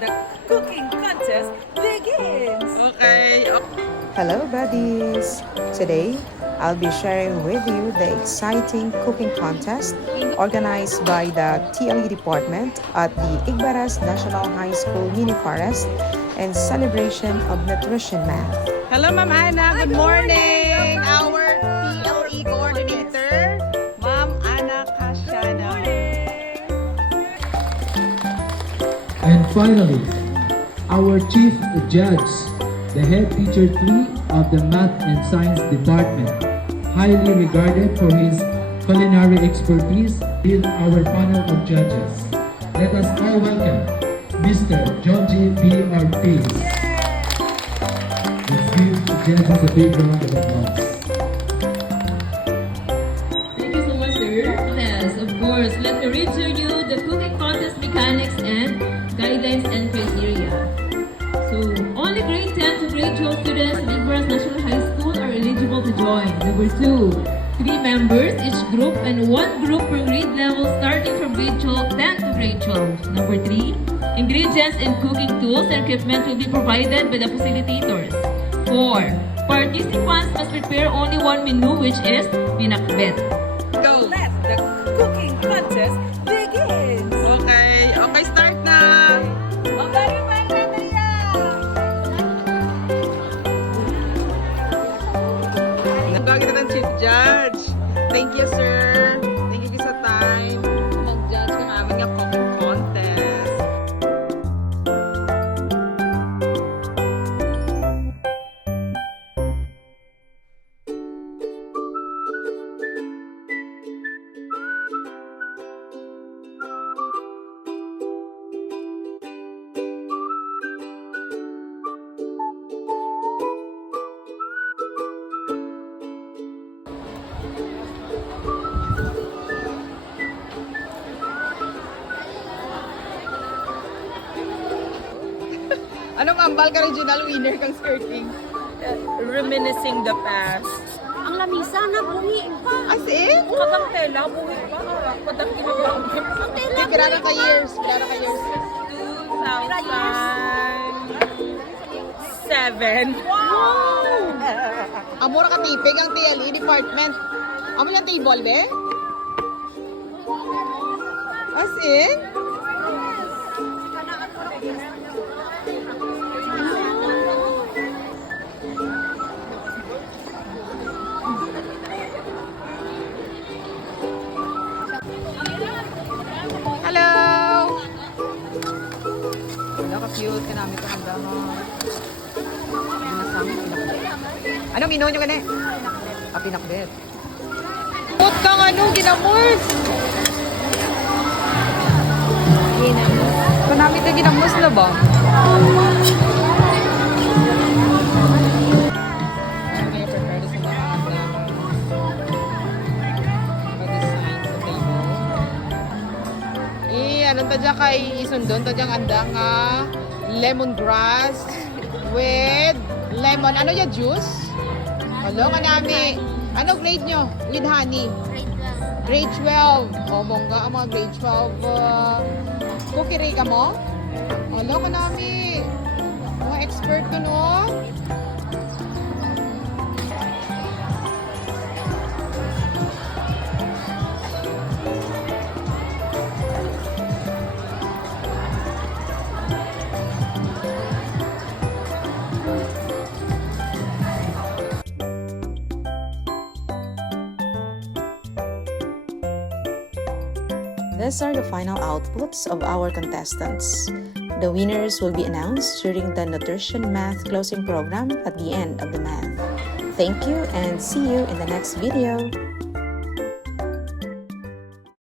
the cooking contest begins! Okay. Hello buddies! Today, I'll be sharing with you the exciting cooking contest organized by the TLE department at the Igbaras National High School Mini Forest in celebration of Nutrition Math. Hello, Ma'am Ana. Good morning. Our TLE coordinator, Ma'am Ana Casiana. And finally, our chief judge, the head teacher 3 of the Math and Science Department, highly regarded for his culinary expertise, is our panel of judges. Let us all welcome Mr. Joji B. Ortiz. Let's give the judges a big round of applause. Thank you so much, sir. Yes, of course. Let me read to you the cooking contest mechanics and guidelines and criteria. So, only grade 10 to grade 12 students in Igbaras National High School are eligible to join. Number 2, 3 members each group and 1 group per grade level starting from grade 10 to grade 12. Number 3, ingredients and cooking tools and equipment will be provided by the facilitators. 4, participants must prepare only one menu, which is pinakbet. Go. Let the cooking contest begins! Okay. Okay, start na. Nagagit na ng chief judge. Thank you, sir. Thank you sa time. Mag-judge ka namin ng cooking contest. Anong ambal ka regional winner kang skirting? Reminiscing the past. Ang lamisa na buhi pa. As in? Kagang tela, buhay pa. Padang ginagawa. Hindi, kilala ka years. Kilala ka years. 2007. Amura ka tipig ang TLE department. Amo yung table, be? As in? Hello! Wala ka cute ka namin ito handa mo. Anong inuun nyo gani? Pinakbet. Put kang ano, ginamos! Ito namin ito ginamos na ba? Anong tadya kay isundon, tadyang anda nga lemongrass with lemon. Ano yung juice? Hello ka nami. Ano grade nyo? With honey? Grade 12. O, mongga ang mga grade 12. Cookery ka mo? Hello ka nami. Mga expert ka no? These are the final outputs of our contestants. The winners will be announced during the Nutrition Math closing program at the end of the math. Thank you and see you in the next video.